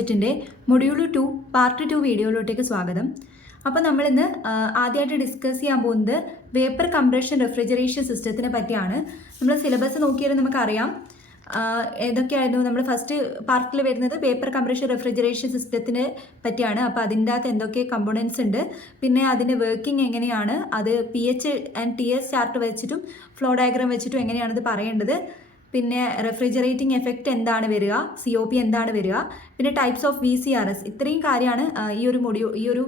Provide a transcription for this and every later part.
ിൻ്റെ module 2 part 2 വീഡിയോയിലോട്ടേക്ക് സ്വാഗതം. അപ്പോൾ നമ്മളിന്ന് ആദ്യമായിട്ട് ഡിസ്കസ് ചെയ്യാൻ പോകുന്നത് വേപ്പർ കംപ്രഷൻ റെഫ്രിജറേഷൻ സിസ്റ്റത്തിനെ പറ്റിയാണ്. നമ്മൾ സിലബസ് നോക്കിയാൽ നമുക്കറിയാം ഏതൊക്കെയായിരുന്നു. നമ്മൾ ഫസ്റ്റ് പാർട്ടിൽ വരുന്നത് വേപ്പർ കംപ്രഷൻ റെഫ്രിജറേഷൻ സിസ്റ്റത്തിനെ പറ്റിയാണ്. അപ്പോൾ അതിൻ്റെ അകത്ത് എന്തൊക്കെ കമ്പോണൻസ് ഉണ്ട്, പിന്നെ അതിൻ്റെ വർക്കിംഗ് എങ്ങനെയാണ്, അത് pH ആൻഡ് TS ചാർട്ട് വെച്ചിട്ടും ഫ്ലോ ഡയഗ്രാം വെച്ചിട്ടും എങ്ങനെയാണത് പറയേണ്ടത്, പിന്നെ റെഫ്രിജറേറ്റിംഗ് എഫക്റ്റ് എന്താണ് വരിക, COP എന്താണ് വരിക, പിന്നെ ടൈപ്സ് ഓഫ് VCRS, ഇത്രയും കാര്യമാണ് ഈ ഒരു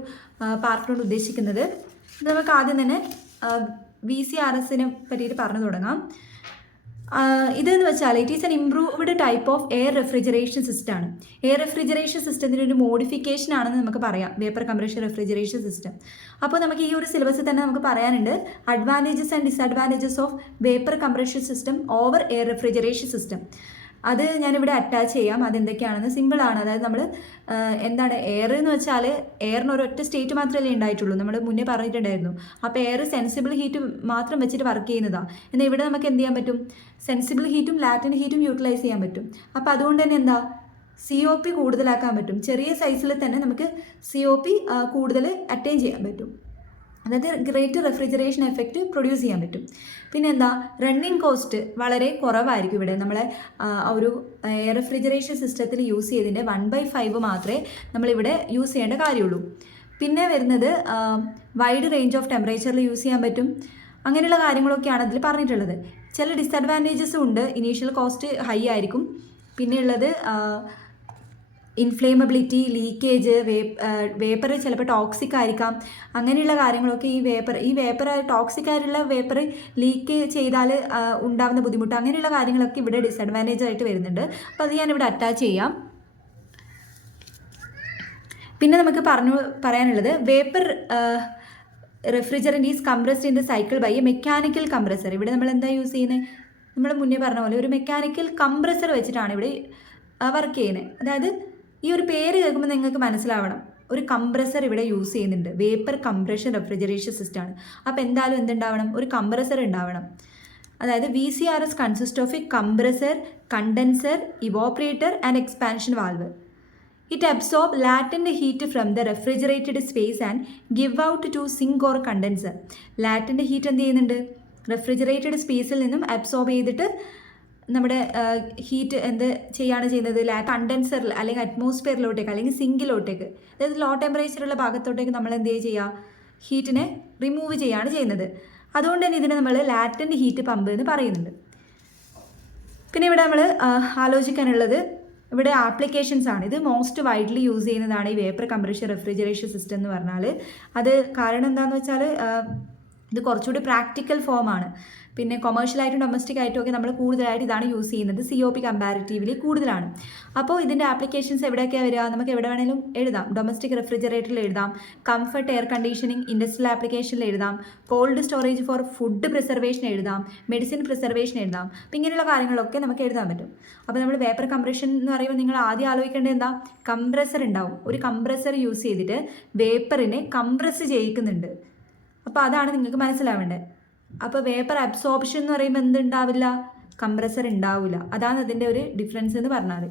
പാർട്ടിനോട് ഉദ്ദേശിക്കുന്നത്. ഇത് നമുക്ക് ആദ്യം തന്നെ VCRSനെ പറ്റിയിട്ട് പറഞ്ഞു തുടങ്ങാം. ഇതെന്ന് വെച്ചാൽ it is N improved type of air refrigeration സിസ്റ്റമാണ്. എയർ റെഫ്രിജറേഷൻ സിസ്റ്റത്തിൻ്റെ ഒരു മോഡിഫിക്കേഷൻ ആണെന്ന് നമുക്ക് പറയാം വേപ്പർ കംപ്രഷൻ റെഫ്രിജറേഷൻ സിസ്റ്റം. അപ്പോൾ നമുക്ക് ഈ ഒരു സിലബസിൽ തന്നെ നമുക്ക് പറയാനുണ്ട് advantages and disadvantages of vapour compression system over air refrigeration system. അത് ഞാനിവിടെ അറ്റാച്ച് ചെയ്യാം. അതെന്തൊക്കെയാണെന്ന് സിമ്പിളാണ്. അതായത് നമ്മൾ എന്താണ് എയർ എന്ന് വെച്ചാൽ എയറിന് ഒരൊറ്റ സ്റ്റേറ്റ് മാത്രമല്ലേ ഉണ്ടായിട്ടുള്ളൂ, നമ്മൾ മുന്നേ പറഞ്ഞിട്ടുണ്ടായിരുന്നു. അപ്പോൾ എയർ സെൻസിബിൾ ഹീറ്റ് മാത്രം വെച്ചിട്ട് വർക്ക് ചെയ്യുന്നതാണ്. എന്നാൽ ഇവിടെ നമുക്ക് എന്ത് ചെയ്യാൻ പറ്റും, സെൻസിബിൾ ഹീറ്റും ലാറ്റൻറ്റ് ഹീറ്റും യൂട്ടിലൈസ് ചെയ്യാൻ പറ്റും. അപ്പോൾ അതുകൊണ്ട് തന്നെ എന്താ COP കൂടുതലാക്കാൻ പറ്റും. ചെറിയ സൈസിൽ തന്നെ നമുക്ക് COP കൂടുതൽ അറ്റൈൻ ചെയ്യാൻ പറ്റും. അതായത് ഗ്രേറ്റ് റെഫ്രിജറേഷൻ എഫക്റ്റ് പ്രൊഡ്യൂസ് ചെയ്യാൻ പറ്റും. പിന്നെ എന്താ റണ്ണിങ് കോസ്റ്റ് വളരെ കുറവായിരിക്കും. ഇവിടെ നമ്മളെ ഒരു എയർ റെഫ്രിജറേഷൻ സിസ്റ്റത്തിൽ യൂസ് ചെയ്തതിൻ്റെ 1/5 മാത്രമേ നമ്മളിവിടെ യൂസ് ചെയ്യേണ്ട കാര്യമുള്ളൂ. പിന്നെ വരുന്നത് വൈഡ് റേഞ്ച് ഓഫ് ടെമ്പറേച്ചറിൽ യൂസ് ചെയ്യാൻ പറ്റും. അങ്ങനെയുള്ള കാര്യങ്ങളൊക്കെയാണ് അതിൽ പറഞ്ഞിട്ടുള്ളത്. ചില ഡിസഡ്വാൻറ്റേജസും ഉണ്ട്. ഇനീഷ്യൽ കോസ്റ്റ് ഹൈ ആയിരിക്കും. പിന്നെ ഉള്ളത് ഇൻഫ്ലേമബിലിറ്റി, ലീക്കേജ്, വേപ്പർ ചിലപ്പോൾ ടോക്സിക് ആയിരിക്കാം. അങ്ങനെയുള്ള കാര്യങ്ങളൊക്കെ ഈ വേപ്പർ ടോക്സിക് ആയിട്ടുള്ള വേപ്പർ ലീക്ക് ചെയ്താൽ ഉണ്ടാകുന്ന ബുദ്ധിമുട്ട്, അങ്ങനെയുള്ള കാര്യങ്ങളൊക്കെ ഇവിടെ ഡിസഡ്വാൻറ്റേജ് ആയിട്ട് വരുന്നുണ്ട്. അപ്പോൾ അത് ഞാനിവിടെ അറ്റാച്ച് ചെയ്യാം. പിന്നെ നമുക്ക് പറയാനുള്ളത് vapour refrigerant is compressed in the cycle by a mechanical compressor. ഇവിടെ നമ്മൾ എന്താ യൂസ് ചെയ്യുന്നത്, നമ്മൾ മുന്നേ പറഞ്ഞ പോലെ ഒരു മെക്കാനിക്കൽ കംപ്രസർ വെച്ചിട്ടാണ് ഇവിടെ വർക്ക് ചെയ്യുന്നത്. അതായത് ഈ ഒരു പേര് കേൾക്കുമ്പോൾ നിങ്ങൾക്ക് മനസ്സിലാവണം, ഒരു കംപ്രസർ ഇവിടെ യൂസ് ചെയ്യുന്നുണ്ട്. വേപ്പർ കംപ്രഷൻ റെഫ്രിജറേഷൻ സിസ്റ്റമാണ്. അപ്പോൾ എന്തായാലും എന്തുണ്ടാവണം, ഒരു കംപ്രസർ ഉണ്ടാവണം. അതായത് VCRS consist of A compressor, condenser, evaporator and expansion valve. It absorbs latent heat from the refrigerated space and give out to sink or condenser. Latent heat എന്ത് ചെയ്യുന്നുണ്ട്, refrigerated സ്പേസിൽ നിന്നും അബ്സോർബ് ചെയ്തിട്ട് നമ്മുടെ ഹീറ്റ് എന്ത് ചെയ്യാണ് ചെയ്യുന്നത്, കണ്ടൻസറിൽ അല്ലെങ്കിൽ അറ്റ്മോസ്ഫിയറിലോട്ടേക്ക് അല്ലെങ്കിൽ സിങ്കിലോട്ടേക്ക്, അതായത് ലോ ടെമ്പറേച്ചറുള്ള ഭാഗത്തോട്ടേക്ക് നമ്മൾ എന്ത് ചെയ്യുക, ഹീറ്റിനെ റിമൂവ് ചെയ്യുകയാണ് ചെയ്യുന്നത്. അതുകൊണ്ട് തന്നെ ഇതിനെ നമ്മൾ ലാറ്റൻറ്റ് ഹീറ്റ് പമ്പ് എന്ന് പറയുന്നുണ്ട്. പിന്നെ ഇവിടെ നമ്മൾ ആലോചിക്കാനുള്ളത് ഇവിടെ ആപ്ലിക്കേഷൻസ് ആണ്. ഇത് മോസ്റ്റ് വൈഡ്ലി യൂസ് ചെയ്യുന്നതാണ് ഈ വേപ്പർ കംപ്രഷൻ റെഫ്രിജറേഷൻ സിസ്റ്റം എന്ന് പറഞ്ഞാൽ. അത് കാരണം എന്താണെന്ന് വെച്ചാൽ ഇത് കുറച്ചുകൂടി പ്രാക്ടിക്കൽ ഫോമാണ്. പിന്നെ കൊമേഴ്ഷ്യലായിട്ടും ഡൊമസ്റ്റിക് ആയിട്ടും ഒക്കെ നമ്മൾ കൂടുതലായിട്ട് ഇതാണ് യൂസ് ചെയ്യുന്നത്. COP കമ്പാരിറ്റീവ്ലി കൂടുതലാണ്. അപ്പോൾ ഇതിൻ്റെ ആപ്ലിക്കേഷൻസ് എവിടെയൊക്കെയാണ് വരിക, നമുക്ക് എവിടെ വേണമെങ്കിലും എഴുതാം. ഡൊമസ്റ്റിക് റെഫ്രിജറേറ്ററിൽ എഴുതാം, കംഫർട്ട് എയർ കണ്ടീഷനിങ് ഇൻഡസ്ട്രിയൽ ആപ്ലിക്കേഷനിൽ എഴുതാം, cold storage for food preservation എഴുതാം, മെഡിസിൻ പ്രിസർവേഷൻ എഴുതാം. അപ്പോൾ ഇങ്ങനെയുള്ള കാര്യങ്ങളൊക്കെ നമുക്ക് എഴുതാൻ പറ്റും. അപ്പോൾ നമ്മൾ വേപ്പർ കംപ്രഷൻ എന്ന് പറയുമ്പോൾ നിങ്ങൾ ആദ്യം ആലോചിക്കേണ്ടത് എന്താ, കംപ്രസർ ഉണ്ടാവും. ഒരു കംപ്രസർ യൂസ് ചെയ്തിട്ട് വേപ്പറിനെ കംപ്രസ് ചെയ്യിക്കുന്നുണ്ട്. അപ്പോൾ അതാണ് നിങ്ങൾക്ക് മനസ്സിലാവേണ്ടത്. അപ്പോൾ വേപ്പർ അബ്സോർപ്ഷൻ എന്ന് പറയുമ്പോൾ എന്തുണ്ടാവില്ല, കംപ്രസർ ഉണ്ടാവില്ല. അതാണ് അതിൻ്റെ ഒരു ഡിഫറൻസ് എന്ന് പറഞ്ഞാൽ.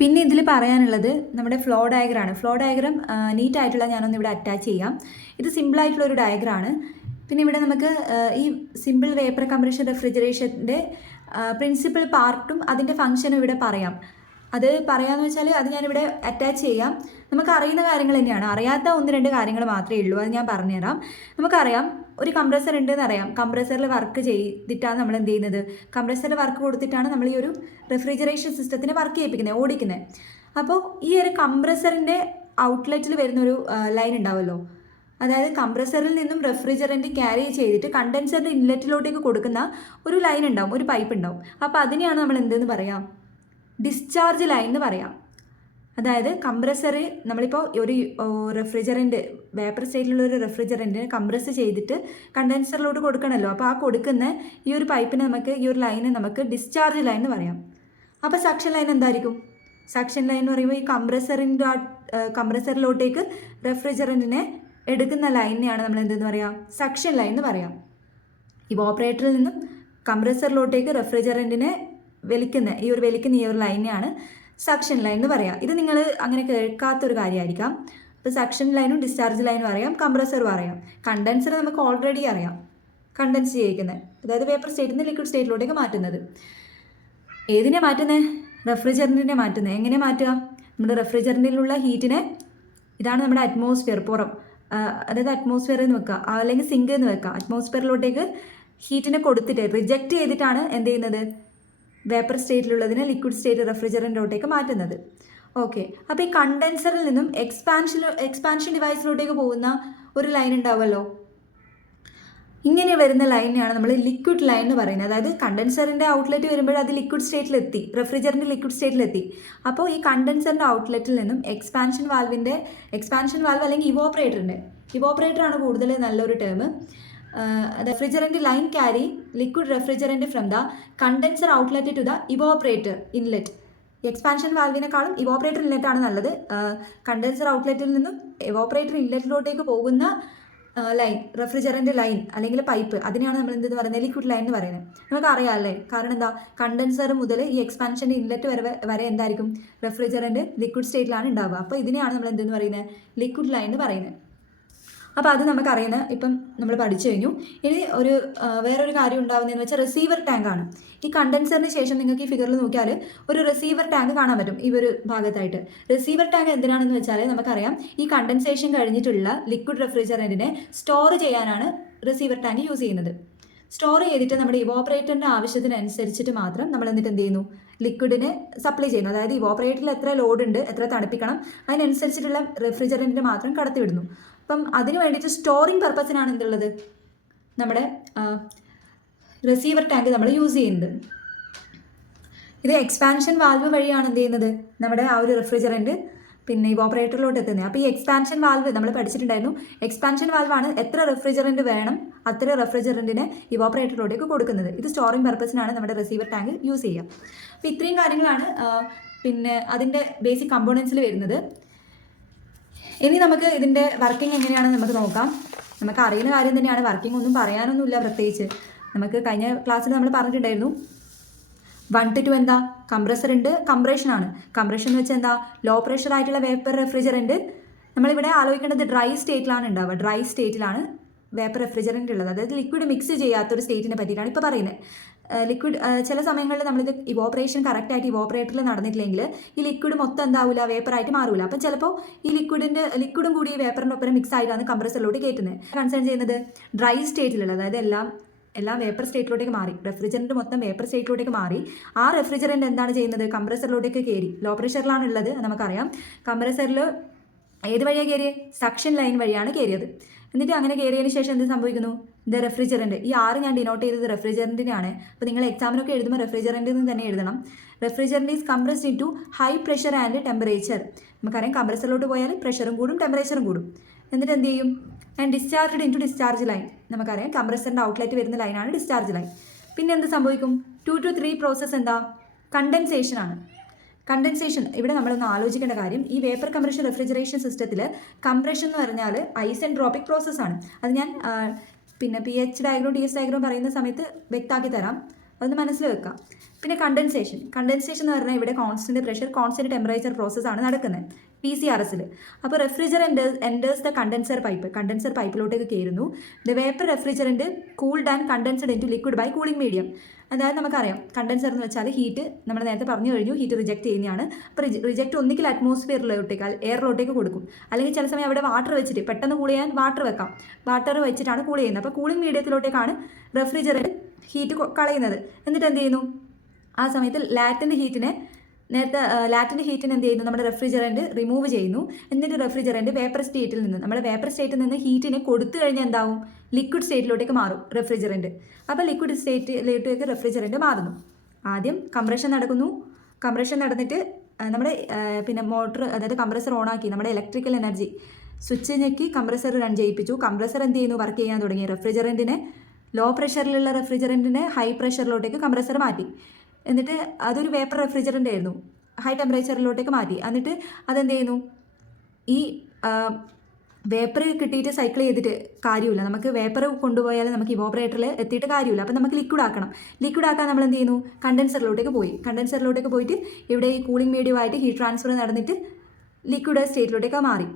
പിന്നെ ഇതിൽ പറയാനുള്ളത് നമ്മുടെ ഫ്ലോ ഡയഗ്രാമാണ്. ഫ്ലോ ഡയഗ്രാം നീറ്റായിട്ടുള്ള ഞാനൊന്ന് ഇവിടെ അറ്റാച്ച് ചെയ്യാം. ഇത് സിമ്പിളായിട്ടുള്ള ഒരു ഡയഗ്രാണ്. പിന്നെ ഇവിടെ നമുക്ക് ഈ സിമ്പിൾ വേപ്പർ കംപ്രഷൻ റെഫ്രിജറേഷൻ്റെ പ്രിൻസിപ്പൽ പാർട്ടും അതിൻ്റെ ഫംഗ്ഷനും ഇവിടെ പറയാം. അത് പറയാമെന്ന് വെച്ചാൽ അത് ഞാനിവിടെ അറ്റാച്ച് ചെയ്യാം. നമുക്ക് അറിയുന്ന കാര്യങ്ങൾ തന്നെയാണ്, അറിയാത്ത 1-2 കാര്യങ്ങൾ മാത്രമേ ഉള്ളൂ. അത് ഞാൻ പറഞ്ഞുതരാം. നമുക്കറിയാം ഒരു കംപ്രസർ ഉണ്ടെന്ന് അറിയാം. കംപ്രസറിൽ വർക്ക് ചെയ്തിട്ടാണ് നമ്മൾ എന്ത് ചെയ്യുന്നത്, കംപ്രസറിൽ വർക്ക് കൊടുത്തിട്ടാണ് നമ്മൾ ഈ ഒരു റെഫ്രിജറേഷൻ സിസ്റ്റത്തിനെ വർക്ക് ചെയ്യിപ്പിക്കുന്നത്, ഓടിക്കുന്നത്. അപ്പോൾ ഈ ഒരു കംപ്രസറിൻ്റെ ഔട്ട്ലെറ്റിൽ വരുന്നൊരു ലൈൻ ഉണ്ടാവുമല്ലോ, അതായത് കംപ്രസറിൽ നിന്നും റെഫ്രിജറൻറ്റ് ക്യാരി ചെയ്തിട്ട് കണ്ടൻസറിൻ്റെ ഇൻലെറ്റിലോട്ടേക്ക് കൊടുക്കുന്ന ഒരു ലൈൻ ഉണ്ടാവും, ഒരു പൈപ്പ് ഉണ്ടാവും. അപ്പോൾ അതിനെയാണ് നമ്മൾ എന്തെന്ന് പറയാം, ഡിസ്ചാർജ് ലൈൻ എന്ന് പറയാം. അതായത് കംപ്രസർ നമ്മളിപ്പോൾ ഒരു റെഫ്രിജറൻറ്റ് വേപ്പർ സ്റ്റേറ്റിലുള്ള ഒരു റെഫ്രിജറൻറ്റിനെ കംപ്രസ് ചെയ്തിട്ട് കണ്ടൻസറിലോട്ട് കൊടുക്കണമല്ലോ. അപ്പോൾ ആ കൊടുക്കുന്ന ഈ ഒരു പൈപ്പിനെ നമുക്ക്, ഈ ഒരു ലൈനെ നമുക്ക് ഡിസ്ചാർജ് ലൈൻ എന്ന് പറയാം. അപ്പോൾ സക്ഷൻ ലൈൻ എന്തായിരിക്കും, സക്ഷൻ ലൈൻ എന്ന് പറയുമ്പോൾ ഈ കംപ്രസറിലോട്ടേക്ക് റെഫ്രിജറൻറ്റിനെ എടുക്കുന്ന ലൈനിനെയാണ് നമ്മൾ എന്തെന്ന് പറയാം, സക്ഷൻ ലൈൻ എന്ന് പറയാം. ഇവോപ്പറേറ്ററിൽ നിന്നും കംപ്രസറിലോട്ടേക്ക് റെഫ്രിജറൻറ്റിനെ വലിക്കുന്ന ഈ ഒരു ലൈനെയാണ് സക്ഷൻ ലൈൻ എന്ന് പറയാം. ഇത് നിങ്ങൾ അങ്ങനെ കേൾക്കാത്തൊരു കാര്യമായിരിക്കാം. ഇപ്പോൾ സക്ഷൻ ലൈനും ഡിസ്ചാർജ് ലൈനും അറിയാം, കംപ്രസറും അറിയാം. കണ്ടൻസർ നമുക്ക് ഓൾറെഡി അറിയാം, കണ്ടൻസ് ചെയ്യിക്കുന്നത്, അതായത് വേപ്പർ സ്റ്റേറ്റിൽ നിന്ന് ലിക്വിഡ് സ്റ്റേറ്റിലോട്ടേക്ക് മാറ്റുന്നത്. ഏതിനെ മാറ്റുന്നത്? റെഫ്രിജറൻറ്റിനെ മാറ്റുന്നത്. എങ്ങനെ മാറ്റുക? നമ്മുടെ റെഫ്രിജറൻറ്റിലുള്ള ഹീറ്റിനെ, ഇതാണ് നമ്മുടെ അറ്റ്മോസ്ഫിയർ, പുറം, അതായത് അറ്റ്മോസ്ഫിയർ എന്ന് വെക്കുക, അല്ലെങ്കിൽ സിങ്ക് എന്ന് വെക്കുക. അറ്റ്മോസ്ഫിയറിലോട്ടേക്ക് ഹീറ്റിനെ കൊടുത്തിട്ട് റിജക്റ്റ് ചെയ്തിട്ടാണ് എന്ത് ചെയ്യുന്നത്? വേപ്പർ സ്റ്റേറ്റിലുള്ളതിനെ ലിക്വിഡ് സ്റ്റേറ്റ് റെഫ്രിജറൻറ്റിലോട്ടേക്ക് മാറ്റുന്നത്. ഓക്കെ, അപ്പോൾ ഈ കണ്ടൻസറിൽ നിന്നും എക്സ്പാൻഷൻ ഡിവൈസിലോട്ടേക്ക് പോകുന്ന ഒരു ലൈൻ ഉണ്ടാവുമല്ലോ. ഇങ്ങനെ വരുന്ന ലൈനെയാണ് നമ്മൾ ലിക്വിഡ് ലൈൻ എന്ന് പറയുന്നത്. അതായത് കണ്ടൻസറിൻ്റെ ഔട്ട്ലെറ്റ് വരുമ്പോൾ അത് ലിക്വിഡ് സ്റ്റേറ്റിലെത്തി, റെഫ്രിജറൻറ്റ് ലിക്വിഡ് സ്റ്റേറ്റിലെത്തി. അപ്പോൾ ഈ കണ്ടൻസറിൻ്റെ ഔട്ട്ലെറ്റിൽ നിന്നും എക്സ്പാൻഷൻ വാൽവ് അല്ലെങ്കിൽ ഇവോപ്പറേറ്ററാണ് കൂടുതൽ നല്ലൊരു term. Refrigerant line carry liquid refrigerant from the condenser outlet to the evaporator inlet. Expansion വാൽവിനേക്കാളും ഇവോപ്പറേറ്റർ ഇൻലെറ്റാണ് നല്ലത്. കണ്ടൻസർ ഔട്ട്ലെറ്റിൽ നിന്നും ഇവോപ്പറേറ്റർ ഇൻലെറ്റിലോട്ടേക്ക് പോകുന്ന ലൈൻ, റെഫ്രിജറൻറ്റ് ലൈൻ അല്ലെങ്കിൽ പൈപ്പ്, അതിനെയാണ് നമ്മൾ എന്തെന്ന് പറയുന്നത്? ലിക്വിഡ് ലൈൻ എന്ന് പറയുന്നത്. നമുക്ക് അറിയാമല്ലേ, കാരണം എന്താ? കണ്ടൻസർ മുതൽ ഈ എക്സ്പാൻഷൻ്റെ ഇൻലെറ്റ് വരെ എന്തായിരിക്കും? റെഫ്രിജറൻറ്റ് ലിക്വിഡ് സ്റ്റേറ്റിലാണ് ഉണ്ടാവുക. അപ്പോൾ ഇതിനെയാണ് നമ്മൾ എന്തെന്ന് പറയുന്നത്? ലിക്വിഡ് ലൈൻ എന്ന് പറയുന്നത്. അപ്പോൾ അത് നമുക്കറിയുന്നത് ഇപ്പം നമ്മൾ പഠിച്ചു കഴിഞ്ഞു. ഇനി വേറൊരു കാര്യം ഉണ്ടാകുന്നതെന്ന് വെച്ചാൽ റിസീവർ ടാങ്കാണ്. ഈ കണ്ടൻസറിന് ശേഷം നിങ്ങൾക്ക് ഈ ഫിഗറിൽ നോക്കിയാൽ ഒരു റിസീവർ ടാങ്ക് കാണാൻ പറ്റും ഈ ഒരു ഭാഗത്തായിട്ട്. റിസീവർ ടാങ്ക് എന്തിനാണെന്ന് വെച്ചാൽ നമുക്കറിയാം, ഈ കണ്ടൻസേഷൻ കഴിഞ്ഞിട്ടുള്ള ലിക്വിഡ് റെഫ്രിജറൻറ്റിനെ സ്റ്റോർ ചെയ്യാനാണ് റിസീവർ ടാങ്ക് യൂസ് ചെയ്യുന്നത്. സ്റ്റോർ ചെയ്തിട്ട് നമ്മുടെ ഇവോപ്പറേറ്ററിൻ്റെ ആവശ്യത്തിനനുസരിച്ചിട്ട് മാത്രം നമ്മൾ എന്നിട്ട് എന്ത് ചെയ്യുന്നു? ലിക്വിഡിനെ സപ്ലൈ ചെയ്യുന്നു. അതായത് ഇവോപ്പറേറ്ററിൽ എത്ര ലോഡ് ഉണ്ട്, എത്ര തണുപ്പിക്കണം, അതിനനുസരിച്ചിട്ടുള്ള റെഫ്രിജറൻറ്റിനെ മാത്രം കടത്തിവിടുന്നു. അപ്പം അതിന് വേണ്ടിയിട്ട് സ്റ്റോറിങ് പർപ്പസിനാണ് എന്തുള്ളത്? നമ്മുടെ റിസീവർ ടാങ്ക് നമ്മൾ യൂസ് ചെയ്യുന്നത്. ഇത് എക്സ്പാൻഷൻ വാൽവ് വഴിയാണ് എന്ത് ചെയ്യുന്നത്? നമ്മുടെ ആ ഒരു റെഫ്രിജറൻറ്റ് പിന്നെ ഇവോപ്പറേറ്ററിലോട്ട് എത്തുന്നത്. അപ്പോൾ ഈ എക്സ്പാൻഷൻ വാൽവ് നമ്മൾ പഠിച്ചിട്ടുണ്ടായിരുന്നു. എക്സ്പാൻഷൻ വാൽവാണ് എത്ര റെഫ്രിജറൻറ്റ് വേണം അത്ര റെഫ്രിജറൻറ്റിനെ ഇവോപ്പറേറ്ററിലോട്ടേക്ക് കൊടുക്കുന്നത്. ഇത് സ്റ്റോറിങ് പർപ്പസിനാണ് നമ്മുടെ റിസീവർ ടാങ്ക് യൂസ് ചെയ്യുക. അപ്പോൾ ഇത്രയും കാര്യങ്ങളാണ് പിന്നെ അതിൻ്റെ ബേസിക് കമ്പോണൻസിൽ വരുന്നത്. ഇനി നമുക്ക് ഇതിൻ്റെ വർക്കിംഗ് എങ്ങനെയാണെന്ന് നമുക്ക് നോക്കാം. നമുക്ക് അറിയുന്ന കാര്യം തന്നെയാണ്, വർക്കിംഗ് ഒന്നും പറയാനൊന്നുമില്ല പ്രത്യേകിച്ച്. നമുക്ക് കഴിഞ്ഞ ക്ലാസ്സിൽ നമ്മൾ പറഞ്ഞിട്ടുണ്ടായിരുന്നു 1 to 2 എന്താ? കംപ്രസർ ഉണ്ട്, കംപ്രഷനാണ്. കംപ്രഷൻ എന്ന് വെച്ചാൽ എന്താ? ലോ പ്രഷർ ആയിട്ടുള്ള വേപ്പർ റെഫ്രിജറൻറ്റ്. നമ്മളിവിടെ ആലോചിക്കേണ്ടത് ഡ്രൈ സ്റ്റേറ്റിലാണ് ഉണ്ടാവുക. ഡ്രൈ സ്റ്റേറ്റിലാണ് വേപ്പർ റെഫ്രിജറൻറ്റ് ഉള്ളത്. അതായത് ലിക്വിഡ് മിക്സ് ചെയ്യാത്തൊരു സ്റ്റേറ്റിനെ പറ്റിയിട്ടാണ് ഇപ്പോൾ പറയുന്നത്. ലിക്വിഡ് ചില സമയങ്ങളിൽ നമ്മളിത് ഇവോപ്പറേഷൻ കറക്റ്റായിട്ട് ഇവോപ്പറേറ്ററിൽ നടന്നിട്ടില്ലെങ്കിൽ ഈ ലിക്വിഡ് മൊത്തം എന്താവില്ല, വേപ്പറായിട്ട് മാറില്ല. അപ്പം ചിലപ്പോൾ ഈ ലിക്വിഡും കൂടി ഈ വേപ്പറിൻ്റെ ഒപ്പം മിക്സ് ആയിട്ടാണ് കംപ്രസറിലോട്ട് കയറ്റുന്നത്. കൺസേൺ ചെയ്യുന്നത് ഡ്രൈ സ്റ്റേറ്റിലുള്ള, അതായത് എല്ലാം വേപ്പർ സ്റ്റേറ്റിലോട്ടേക്ക് മാറി, റെഫ്രിജറൻറ്റ് മൊത്തം വേപ്പർ സ്റ്റേറ്റിലോട്ടേക്ക് മാറി. ആ റെഫ്രിജറൻറ്റ് എന്താണ് ചെയ്യുന്നത്? കംപ്രസറിലോട്ടേക്ക് കയറി. ലോ പ്രഷറിലാണ് ഉള്ളത് നമുക്കറിയാം. കംപ്രസറിൽ ഏത് വഴിയാണ് കയറിയത്? സക്ഷൻ ലൈൻ വഴിയാണ് കയറിയത്. എന്നിട്ട് അങ്ങനെ കയറിയതിന് ശേഷം എന്ത് സംഭവിക്കുന്നു? ദ റെഫ്രിജറൻറ്റ്, ഈ 6 ഞാൻ ഡിനോട്ട് ചെയ്തത് റെഫ്രിജറൻറ്റിനാണ്. അപ്പോൾ നിങ്ങൾ എക്സാമിനൊക്കെ എഴുതുമ്പോൾ റെഫ്രിജറൻറ്റിൽ നിന്ന് തന്നെ എഴുതണം. Refrigerant is compressed into high pressure and temperature. നമുക്കറിയാം കംപ്രസറിലോട്ട് പോയാൽ പ്രഷറും കൂടും ടെമ്പറേച്ചറും കൂടും. എന്നിട്ട് എന്ത് ചെയ്യും? And discharged into discharge line. നമുക്കറിയാം കംപ്രസറിൻ്റെ ഔട്ട്ലെറ്റ് വരുന്ന ലൈനാണ് ഡിസ്ചാർജ് ലൈൻ. പിന്നെ എന്ത് സംഭവിക്കും? 2 to 3 പ്രോസസ്സ് എന്താ? കണ്ടൻസേഷൻ ആണ്. കണ്ടൻസേഷൻ ഇവിടെ നമ്മളൊന്ന് ആലോചിക്കേണ്ട കാര്യം, ഈ വേപ്പർ കംപ്രഷൻ റെഫ്രിജറേഷൻ സിസ്റ്റത്തിൽ കംപ്രഷൻ എന്ന് പറഞ്ഞാൽ ഐസെൻട്രോപിക് പ്രോസസ്സാണ്. അത് ഞാൻ പിന്നെ pH ഡയഗ്രം TS ഡയഗ്രം പറയുന്ന സമയത്ത് വ്യക്തമാക്കി തരാം, അതൊന്ന് മനസ്സിൽ വെക്കാം. പിന്നെ കണ്ടൻസേഷൻ എന്ന് പറഞ്ഞാൽ ഇവിടെ കോൺസ്റ്റൻറ്റ് പ്രഷർ കോൺസ്റ്റൻറ്റ് ടെമ്പറേച്ചർ പ്രോസസ്സാണ് നടക്കുന്നത് PCRSൽ. അപ്പോൾ റെഫ്രിജറൻറ്റ് എൻറ്റേഴ്സ് ദ കണ്ടൻസർ പൈപ്പിലോട്ടേക്ക് കയറുന്നു. The vapour refrigerant cooled and condensed into liquid by cooling medium. അതായത് നമുക്കറിയാം കണ്ടൻസർ എന്ന് വെച്ചാൽ ഹീറ്റ്, നമ്മൾ നേരത്തെ പറഞ്ഞു കഴിഞ്ഞു, ഹീറ്റ് റിജക്റ്റ് ചെയ്യുന്നതാണ്. അപ്പോൾ റിജക്റ്റ് ഒന്നിക്കിൽ അറ്റ്മോസ്ഫിയറിലോട്ടേക്ക് എയറിലോട്ടേക്ക് കൊടുക്കും, അല്ലെങ്കിൽ ചില സമയം അവിടെ വാട്ടർ വെച്ചിട്ട് പെട്ടെന്ന് കൂൾ ചെയ്യാൻ വാട്ടർ വെക്കാം. വാട്ടർ വെച്ചിട്ടാണ് കൂൾ ചെയ്യുന്നത്. അപ്പോൾ കൂളിംഗ് മീഡിയത്തിലോട്ടേക്കാണ് റെഫ്രിജറൻറ്റ് ഹീറ്റ് കളയുന്നത്. എന്നിട്ട് എന്ത് ചെയ്യുന്നു? ആ സമയത്ത് ലാറ്റൻ്റ് ഹീറ്റിനെ എന്ത് ചെയ്യുന്നു? നമ്മുടെ റെഫ്രിജറൻറ്റ് റിമൂവ് ചെയ്യുന്നു. എന്നിട്ട് റെഫ്രിജറൻറ്റ് വേപ്പർ സ്റ്റേറ്റിൽ നിന്ന് ഹീറ്റിനെ കൊടുത്തു കഴിഞ്ഞാൽ എന്താവും? ലിക്വിഡ് സ്റ്റേറ്റിലോട്ടേക്ക് മാറും റെഫ്രിജറൻറ്റ്. അപ്പോൾ ലിക്വിഡ് സ്റ്റേറ്റിലേക്ക് റെഫ്രിജറൻറ്റ് മാറുന്നു. ആദ്യം കംപ്രഷൻ നടന്നിട്ട് നമ്മുടെ പിന്നെ മോട്ടർ, അതായത് കംപ്രസർ ഓണാക്കി നമ്മുടെ ഇലക്ട്രിക്കൽ എനർജി സ്വിച്ച് ഞെക്കി കംപ്രസർ റൺ ചെയ്യിപ്പിച്ചു. കംപ്രസർ എന്ത് ചെയ്യുന്നു? വർക്ക് ചെയ്യാൻ തുടങ്ങി. ലോ പ്രഷറിലുള്ള റെഫ്രിജറൻറ്റിനെ ഹൈ പ്രഷറിലോട്ടേക്ക് കംപ്രസർ മാറ്റി. എന്നിട്ട് അതൊരു വേപ്പർ റെഫ്രിജറൻ്റ് ആയിരുന്നു, ഹൈ ടെമ്പറേച്ചറിലോട്ടേക്ക് മാറ്റി. എന്നിട്ട് അതെന്ത് ചെയ്യുന്നു? ഈ വേപ്പർ കിട്ടിയിട്ട് സൈക്കിൾ ചെയ്തിട്ട് കാര്യമില്ല. നമുക്ക് വേപ്പർ കൊണ്ടുപോയാൽ നമുക്ക് ഇവോപ്പറേറ്ററിൽ എത്തിയിട്ട് കാര്യമില്ല. അപ്പോൾ നമുക്ക് ലിക്വിഡ് ആക്കണം. ലിക്വിഡ് ആക്കാൻ നമ്മൾ എന്ത് ചെയ്യുന്നു? കണ്ടൻസറിലോട്ടേക്ക് പോയിട്ട് ഇവിടെ ഈ കൂളിംഗ് മീഡിയമായിട്ട് ഹീറ്റ് ട്രാൻസ്ഫർ നടന്നിട്ട് ലിക്വിഡ് സ്റ്റേറ്റിലോട്ടേക്ക് മാറി.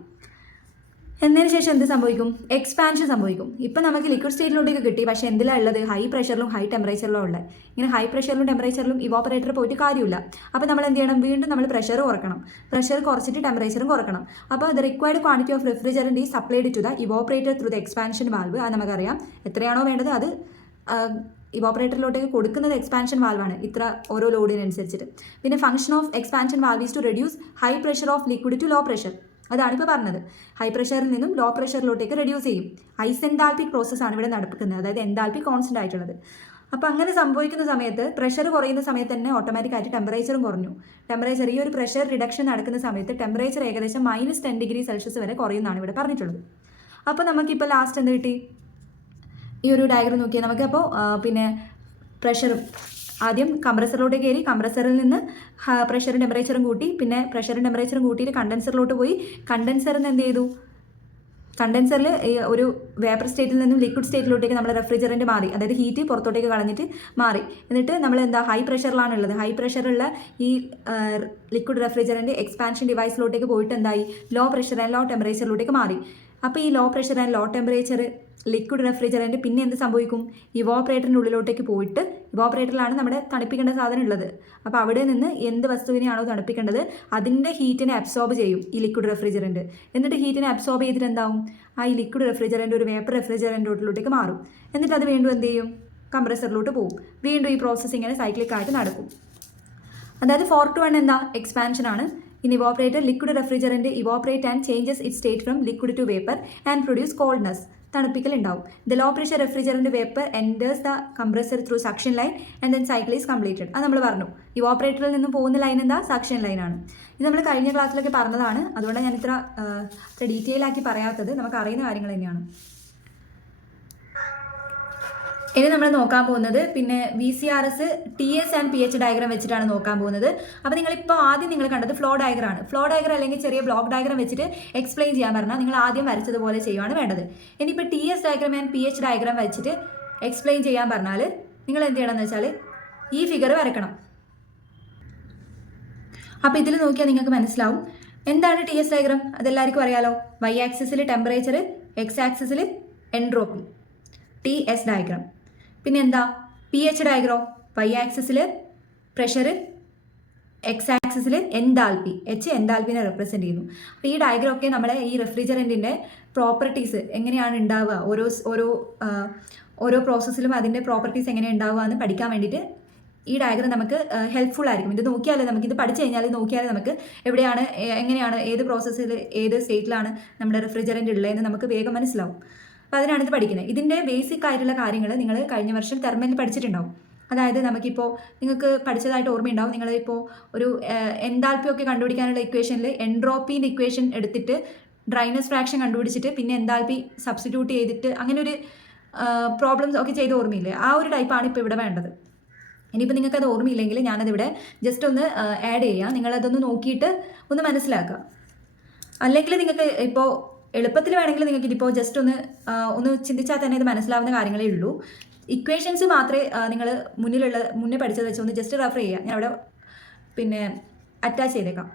എന്നതിന് ശേഷം എന്ത് സംഭവിക്കും? എക്സ്പാൻഷൻ സംഭവിക്കും. ഇപ്പം നമുക്ക് ലിക്വിഡ് സ്റ്റേറ്റിലോട്ടേക്ക് കിട്ടി, പക്ഷേ എന്തിലാണ് ഉള്ളത്? ഹൈ പ്രഷറിലും ഹൈ ടെമ്പറേച്ചറിലും ഉള്ളത്. ഇങ്ങനെ ഹൈ പ്രഷറിലും ടെമ്പറേച്ചറിലും ഇവോപ്പറേറ്റർ പോയിട്ട് കാര്യമില്ല. അപ്പോൾ നമ്മൾ എന്ത് ചെയ്യണം? വീണ്ടും നമ്മൾ പ്രഷർ കുറക്കണം. പ്രഷർ കുറച്ചിട്ട് ടെമ്പറേച്ചറും കുറക്കണം. അപ്പോൾ the required quantity of refrigerant is supplied to the evaporator through the expansion valve. അത് നമുക്കറിയാം. എത്രയാണോ വേണ്ടത് അത് ഇവോപ്പറേറ്ററിലോട്ടേക്ക് കൊടുക്കുന്നത് എക്സ്പാൻഷൻ വാൽവാണ്, ഇത്ര ഓരോ ലോഡിനനുസരിച്ചിട്ട്. പിന്നെ function of expansion valve is to reduce high pressure of liquid to low pressure. അതാണ് ഇപ്പോൾ പറഞ്ഞത്. ഹൈ പ്രഷറിൽ നിന്നും ലോ പ്രഷറിലോട്ടേക്ക് റെഡ്യൂസ് ചെയ്യും. ഐസെൻതാൽപിക് പ്രോസസ്സാണ് ഇവിടെ നടക്കുന്നത്, അതായത് എൻതാൽപി കോൺസ്റ്റന്റ് ആയിട്ടുള്ളത്. അപ്പോൾ അങ്ങനെ സംഭവിക്കുന്ന സമയത്ത് പ്രഷർ കുറയുന്ന സമയത്ത് തന്നെ ഓട്ടോമാറ്റിക്കായിട്ട് ടെമ്പറേച്ചറും കുറഞ്ഞു. ടെമ്പറേച്ചർ ഈ ഒരു പ്രഷർ റിഡക്ഷൻ നടക്കുന്ന സമയത്ത് ടെമ്പറേച്ചർ ഏകദേശം -10 ഡിഗ്രി സെൽഷ്യസ് വരെ കുറയുന്നതാണ് ഇവിടെ പറഞ്ഞിട്ടുള്ളത്. അപ്പോൾ നമുക്കിപ്പോൾ ലാസ്റ്റ് എന്ത് കിട്ടി? ഈ ഒരു ഡയഗ്രം നോക്കിയാൽ നമുക്ക് അപ്പോൾ പിന്നെ പ്രഷറും ആദ്യം കംപ്രസറിലോട്ട് കയറി, കംപ്രസറിൽ നിന്ന് പ്രഷറും ടെമ്പറേച്ചറും കൂട്ടി, പിന്നെ പ്രഷറും ടെമ്പറേച്ചറും കൂട്ടിയിട്ട് കണ്ടൻസറിലോട്ട് പോയി. കണ്ടൻസറിൽ നിന്ന് എന്ത് ചെയ്തു? കണ്ടൻസറിൽ ഒരു വേപ്പർ സ്റ്റേറ്റിൽ നിന്നും ലിക്വിഡ് സ്റ്റേറ്റിലോട്ടേക്ക് നമ്മൾ റെഫ്രിജറൻറ്റ് മാറി, അതായത് ഹീറ്റ് പുറത്തോട്ടേക്ക് കളഞ്ഞിട്ട് മാറി. എന്നിട്ട് നമ്മൾ എന്താ ഹൈ പ്രഷറിലാണുള്ളത്. ഹൈ പ്രഷറുള്ള ഈ ലിക്വിഡ് റെഫ്രിജറൻറ്റ് എക്സ്പാൻഷൻ ഡിവൈസിലോട്ടേക്ക് പോയിട്ട് എന്തായി? ലോ പ്രഷർ ആൻഡ് ലോ ടെമ്പറേച്ചറിലോട്ടേക്ക് മാറി. അപ്പോൾ ഈ low pressure and low temperature liquid refrigerant പിന്നെ എന്ത് സംഭവിക്കും? ഇവോപ്പറേറ്ററിൻ്റെ ഉള്ളിലോട്ടേക്ക് പോയിട്ട്, ഇവോപ്പറേറ്ററിലാണ് നമ്മുടെ തണുപ്പിക്കേണ്ട സാധനം ഉള്ളത്. അപ്പോൾ അവിടെ നിന്ന് എന്ത് വസ്തുവിനെയാണോ തണുപ്പിക്കേണ്ടത് അതിൻ്റെ ഹീറ്റിനെ അബ്സോർബ് ചെയ്യും ഈ ലിക്വിഡ് റെഫ്രിജറൻറ്റ്. എന്നിട്ട് ഹീറ്റിനെ അബ്സോർബ് ചെയ്തിട്ട് എന്താവും? ആ ഈ ലിക്വിഡ് റെഫ്രിജറൻറ്റ് ഒരു വേപ്പർ റെഫ്രിജറൻറ്റിലോട്ടേക്ക് മാറും. എന്നിട്ട് അത് വീണ്ടും എന്ത് ചെയ്യും? കംപ്രസറിലോട്ട് പോകും. വീണ്ടും ഈ പ്രോസസ്സ് ഇങ്ങനെ സൈക്ലിക്കായിട്ട് നടക്കും. അതായത് 4-1 എന്താ? എക്സ്പാൻഷൻ ആണ്. In evaporator, liquid refrigerant evaporate and changes its state from liquid to vapor and produce coldness. തണുപ്പിക്കൽ ഉണ്ടാവും. The low pressure refrigerant vapor enters the compressor through suction line and then cycle is completed. അത് നമ്മൾ പറഞ്ഞു. ഇവോപ്പറേറ്ററിൽ നിന്ന് പോകുന്ന line എന്താ? Suction ലൈനാണ്. ഇത് നമ്മൾ കഴിഞ്ഞ ക്ലാസ്സിലൊക്കെ പറഞ്ഞതാണ്. അതുകൊണ്ടാണ് ഞാൻ ഇത്ര ഡീറ്റെയിൽ ആക്കി പറയാത്തത്. നമുക്ക് അറിയുന്ന കാര്യങ്ങൾ തന്നെയാണ്. ഇനി നമ്മൾ നോക്കാൻ പോകുന്നത് പിന്നെ VCRS TS and PH diagram വെച്ചിട്ടാണ് നോക്കാൻ പോകുന്നത്. അപ്പോൾ നിങ്ങളിപ്പോൾ ആദ്യം നിങ്ങൾ കണ്ടത് ഫ്ലോ ഡയഗ്രാം ആണ്. ഫ്ലോ ഡയഗ്രാം അല്ലെങ്കിൽ ചെറിയ ബ്ലോക്ക് ഡയഗ്രാം വെച്ചിട്ട് എക്സ്പ്ലെയിൻ ചെയ്യാൻ പറഞ്ഞാൽ നിങ്ങൾ ആദ്യം വരച്ചതുപോലെ ചെയ്യുകയാണ് വേണ്ടത്. ഇനിയിപ്പോൾ TS diagram and PH diagram വെച്ചിട്ട് എക്സ്പ്ലെയിൻ ചെയ്യാൻ പറഞ്ഞാൽ നിങ്ങൾ എന്ത് ചെയ്യണമെന്ന് വെച്ചാൽ ഈ ഫിഗർ വരക്കണം. അപ്പോൾ ഇതിൽ നോക്കിയാൽ നിങ്ങൾക്ക് മനസ്സിലാവും എന്താണ് TS ഡയഗ്രാം. അതെല്ലാവർക്കും അറിയാലോ. Y ആക്സിസിൽ ടെമ്പറേച്ചർ, X ആക്സിസിൽ എൻട്രോപ്പി, TS ഡയഗ്രാം. പിന്നെ എന്താ? PH diagram. Y ആക്സിസിൽ പ്രഷർ, X ആക്സിസിൽ എൻതാൽപി, H എൻതാൽപ്പിനെ റെപ്രസെൻറ്റ് ചെയ്യുന്നു. അപ്പോൾ ഈ ഡയഗ്രാം ഒക്കെ നമ്മളെ ഈ റെഫ്രിജറൻറ്റിൻ്റെ പ്രോപ്പർട്ടീസ് എങ്ങനെയാണ് ഉണ്ടാവുക, ഓരോ പ്രോസസ്സിലും അതിൻ്റെ പ്രോപ്പർട്ടീസ് എങ്ങനെയാണ് ഉണ്ടാവുക എന്ന് പഠിക്കാൻ വേണ്ടിയിട്ട് ഈ ഡയഗ്രാം നമുക്ക് ഹെൽപ്ഫുൾ ആയിരിക്കും. ഇത് നോക്കിയാൽ നമുക്കിത് പഠിച്ചു കഴിഞ്ഞാൽ നോക്കിയാൽ നമുക്ക് എവിടെയാണ്, എങ്ങനെയാണ്, ഏത് പ്രോസസ്സിൽ ഏത് സ്റ്റേറ്റിലാണ് നമ്മുടെ റെഫ്രിജറൻറ്റ് ഉള്ളതെന്ന് നമുക്ക് വേഗം മനസ്സിലാവും. അപ്പോൾ അതിനാണ് ഇത് പഠിക്കുന്നത്. ഇതിൻ്റെ ബേസിക് ആയിട്ടുള്ള കാര്യങ്ങൾ നിങ്ങൾ കഴിഞ്ഞ വർഷം തെർമലിൽ പഠിച്ചിട്ടുണ്ടാവും. അതായത് നമുക്കിപ്പോൾ നിങ്ങൾക്ക് പഠിച്ചതായിട്ട് ഓർമ്മയുണ്ടാവും. നിങ്ങളിപ്പോൾ ഒരു എൻതാൽപ്പി ഒക്കെ കണ്ടുപിടിക്കാനുള്ള ഇക്വേഷനിൽ എൻട്രോപ്പീൻ്റെ ഇക്വേഷൻ എടുത്തിട്ട് ഡ്രൈനസ് ഫ്രാക്ഷൻ കണ്ടുപിടിച്ചിട്ട് പിന്നെ എൻതാൽപ്പി സബ്സ്റ്റിറ്റ്യൂട്ട് ചെയ്തിട്ട് അങ്ങനെ ഒരു പ്രോബ്ലംസ് ഒക്കെ ചെയ്ത് ഓർമ്മയില്ലേ? ആ ഒരു ടൈപ്പാണ് ഇപ്പോൾ ഇവിടെ വേണ്ടത്. ഇനിയിപ്പോൾ നിങ്ങൾക്കത് ഓർമ്മയില്ലെങ്കിൽ ഞാനതിവിടെ ജസ്റ്റ് ഒന്ന് ആഡ് ചെയ്യാം. നിങ്ങളതൊന്ന് നോക്കിയിട്ട് ഒന്ന് മനസ്സിലാക്കുക. അല്ലെങ്കിൽ നിങ്ങൾക്ക് ഇപ്പോൾ എളുപ്പത്തിൽ വേണമെങ്കിൽ നിങ്ങൾക്ക് ഇതിപ്പോൾ ജസ്റ്റ് ഒന്ന് ചിന്തിച്ചാൽ തന്നെ ഇത് മനസ്സിലാവുന്ന കാര്യങ്ങളേ ഉള്ളൂ. ഇക്വേഷൻസ് മാത്രമേ നിങ്ങൾ മുന്നേ പഠിച്ചത് വെച്ച് ഒന്ന് ജസ്റ്റ് റെഫർ ചെയ്യുക. ഞാൻ അവിടെ പിന്നെ അറ്റാച്ച് ചെയ്തേക്കാം.